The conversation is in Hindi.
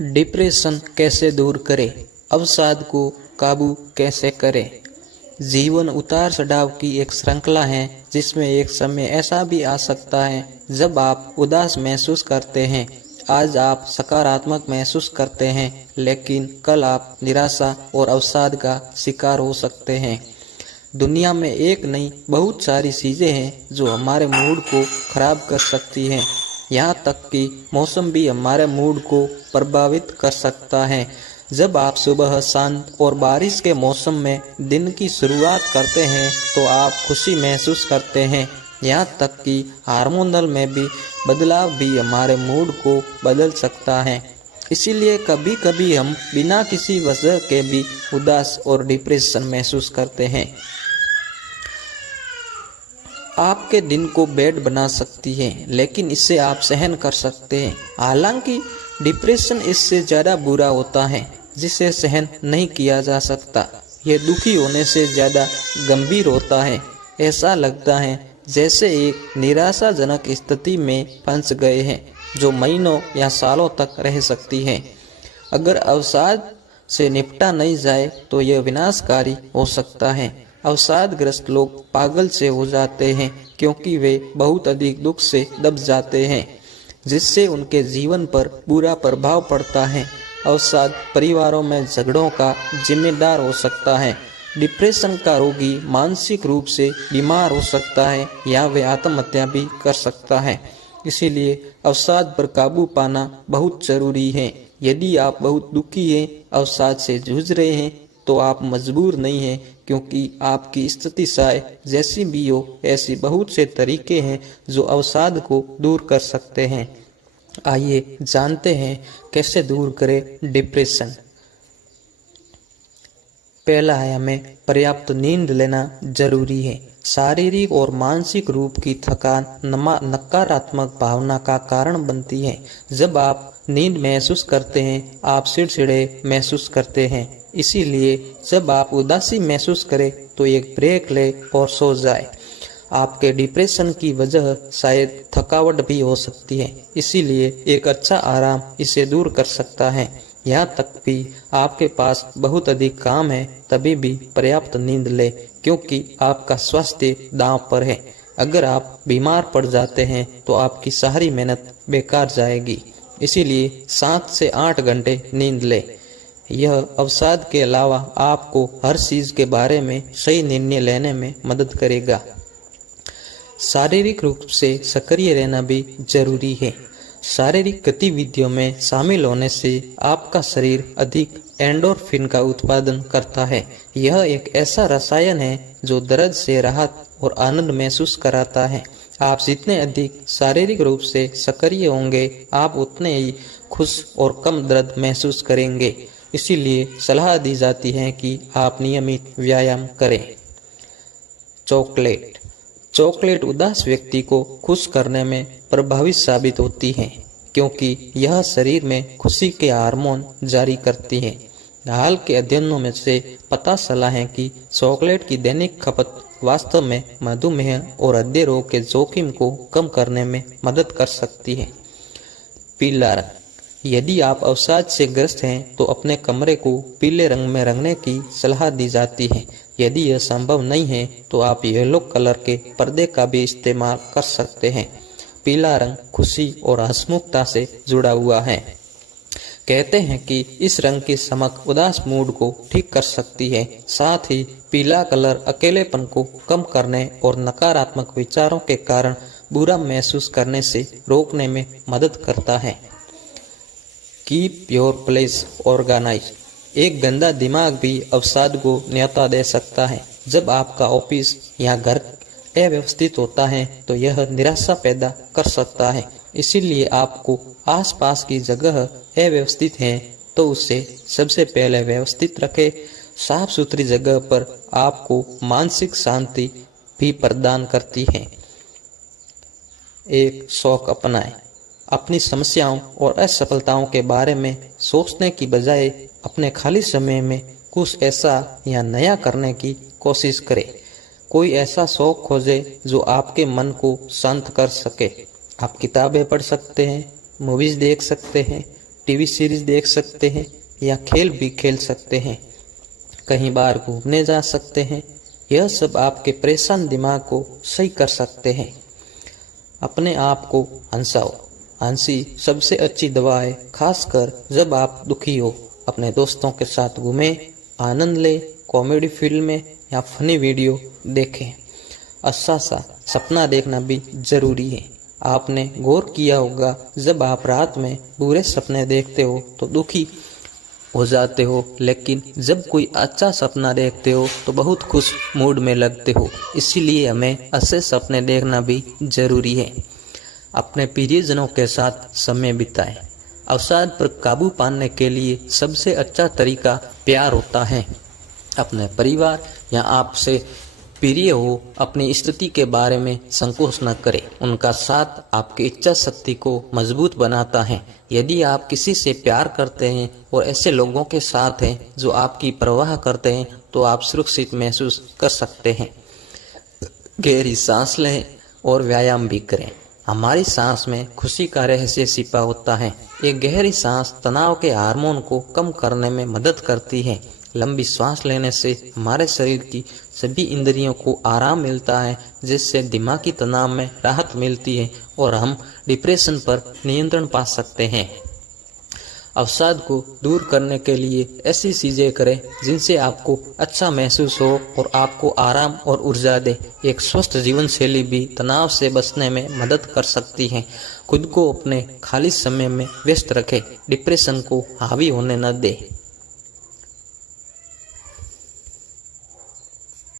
डिप्रेशन कैसे दूर करें? अवसाद को काबू कैसे करें? जीवन उतार चढ़ाव की एक श्रृंखला है जिसमें एक समय ऐसा भी आ सकता है जब आप उदास महसूस करते हैं। आज आप सकारात्मक महसूस करते हैं, लेकिन कल आप निराशा और अवसाद का शिकार हो सकते हैं। दुनिया में एक नहीं बहुत सारी चीजें हैं जो हमारे मूड को खराब कर सकती हैं। यहाँ तक कि मौसम भी हमारे मूड को प्रभावित कर सकता है। जब आप सुबह शांत और बारिश के मौसम में दिन की शुरुआत करते हैं तो आप खुशी महसूस करते हैं। यहाँ तक कि हार्मोनल में भी बदलाव भी हमारे मूड को बदल सकता है। इसीलिए कभी कभी हम बिना किसी वजह के भी उदास और डिप्रेशन महसूस करते हैं। आपके दिन को बैड बना सकती है, लेकिन इसे आप सहन कर सकते हैं। हालांकि डिप्रेशन इससे ज़्यादा बुरा होता है जिसे सहन नहीं किया जा सकता। यह दुखी होने से ज़्यादा गंभीर होता है। ऐसा लगता है जैसे एक निराशाजनक स्थिति में फंस गए हैं जो महीनों या सालों तक रह सकती है। अगर अवसाद से निपटा नहीं जाए तो यह विनाशकारी हो सकता है। अवसादग्रस्त लोग पागल से हो जाते हैं क्योंकि वे बहुत अधिक दुख से दब जाते हैं, जिससे उनके जीवन पर बुरा प्रभाव पड़ता है। अवसाद परिवारों में झगड़ों का जिम्मेदार हो सकता है। डिप्रेशन का रोगी मानसिक रूप से बीमार हो सकता है या वे आत्महत्या भी कर सकता है। इसीलिए अवसाद पर काबू पाना बहुत जरूरी है। यदि आप बहुत दुखी हैं, अवसाद से जूझ रहे हैं, तो आप मजबूर नहीं हैं, क्योंकि आपकी स्थिति शायद जैसी भी हो, ऐसी बहुत से तरीके हैं जो अवसाद को दूर कर सकते हैं। आइए जानते हैं कैसे दूर करें डिप्रेशन। पहला है, हमें पर्याप्त नींद लेना जरूरी है। शारीरिक और मानसिक रूप की थकान नकारात्मक भावना का कारण बनती है। जब आप नींद महसूस करते हैं, आप चिड़चिड़े महसूस करते हैं। इसीलिए जब आप उदासी महसूस करें तो एक ब्रेक ले और सो जाए। आपके डिप्रेशन की वजह शायद थकावट भी हो सकती है, इसीलिए एक अच्छा आराम इसे दूर कर सकता है। यहाँ तक भी आपके पास बहुत अधिक काम है, तभी भी पर्याप्त नींद ले, क्योंकि आपका स्वास्थ्य दांव पर है। अगर आप बीमार पड़ जाते हैं तो आपकी सारी मेहनत बेकार जाएगी। इसीलिए 7 से 8 घंटे नींद ले। यह अवसाद के अलावा आपको हर चीज के बारे में सही निर्णय लेने में मदद करेगा। शारीरिक रूप से सक्रिय रहना भी जरूरी है। शारीरिक गतिविधियों में शामिल होने से आपका शरीर अधिक एंडोर्फिन का उत्पादन करता है। यह एक ऐसा रसायन है जो दर्द से राहत और आनंद महसूस कराता है। आप जितने अधिक शारीरिक रूप से सक्रिय होंगे, आप उतने ही खुश और कम दर्द महसूस करेंगे। इसीलिए सलाह दी जाती है कि आप नियमित व्यायाम करें। चॉकलेट उदास व्यक्ति को खुश करने में प्रभावी साबित होती है, क्योंकि यह शरीर में खुशी के हार्मोन जारी करती है। हाल के अध्ययनों में से पता चला है कि चॉकलेट की दैनिक खपत वास्तव में मधुमेह और हृदय रोग के जोखिम को कम करने में मदद कर सकती है। पीला रंग। यदि आप अवसाद से ग्रस्त हैं तो अपने कमरे को पीले रंग में रंगने की सलाह दी जाती है। यदि यह संभव नहीं है तो आप येलो कलर के पर्दे का भी इस्तेमाल कर सकते हैं। पीला रंग खुशी और हंसमुखता से जुड़ा हुआ है। कहते हैं कि इस रंग की चमक उदास मूड को ठीक कर सकती है। साथ ही पीला कलर अकेलेपन को कम करने और नकारात्मक विचारों के कारण बुरा महसूस करने से रोकने में मदद करता है। Keep your place organised. एक गंदा दिमाग भी अवसाद को न्योता दे सकता है। जब आपका ऑफिस या घर अव्यवस्थित होता है तो यह निराशा पैदा कर सकता है। इसीलिए आपको आसपास की जगह अव्यवस्थित है तो उसे सबसे पहले व्यवस्थित रखें। साफ सुथरी जगह पर आपको मानसिक शांति भी प्रदान करती है। एक शौक अपनाएं। अपनी समस्याओं और असफलताओं के बारे में सोचने की बजाय अपने खाली समय में कुछ ऐसा या नया करने की कोशिश करें। कोई ऐसा शौक खोजें जो आपके मन को शांत कर सके। आप किताबें पढ़ सकते हैं, मूवीज देख सकते हैं, टीवी सीरीज देख सकते हैं या खेल भी खेल सकते हैं। कहीं बाहर घूमने जा सकते हैं। यह सब आपके परेशान दिमाग को सही कर सकते हैं। अपने आप को हंसाओ। हंसी सबसे अच्छी दवा है, खासकर जब आप दुखी हो। अपने दोस्तों के साथ घूमें, आनंद लें, कॉमेडी फिल्में या फनी वीडियो देखें। अच्छा सा सपना देखना भी जरूरी है। आपने गौर किया होगा, जब आप रात में बुरे सपने देखते हो तो दुखी हो जाते हो, लेकिन जब कोई अच्छा सपना देखते हो तो बहुत खुश मूड में लगते हो। इसीलिए हमें अच्छे सपने देखना भी जरूरी है। अपने प्रियजनों के साथ समय बिताएं। अवसाद पर काबू पाने के लिए सबसे अच्छा तरीका प्यार होता है। अपने परिवार या आपसे प्रिय हो अपनी स्थिति के बारे में संकोच न करें। उनका साथ आपकी इच्छा शक्ति को मजबूत बनाता है। यदि आप किसी से प्यार करते हैं और ऐसे लोगों के साथ हैं जो आपकी परवाह करते हैं तो आप सुरक्षित महसूस कर सकते हैं। गहरी सांस लें और व्यायाम भी करें। हमारी सांस में खुशी का रहस्य छिपा होता है। एक गहरी सांस तनाव के हार्मोन को कम करने में मदद करती है। लंबी सांस लेने से हमारे शरीर की सभी इंद्रियों को आराम मिलता है, जिससे दिमागी तनाव में राहत मिलती है और हम डिप्रेशन पर नियंत्रण पा सकते हैं। अवसाद को दूर करने के लिए ऐसी चीजें करें जिनसे आपको अच्छा महसूस हो और आपको आराम और ऊर्जा दे। एक स्वस्थ जीवन शैली भी तनाव से बचने में मदद कर सकती है। खुद को अपने खाली समय में व्यस्त रखें। डिप्रेशन को हावी होने न दें।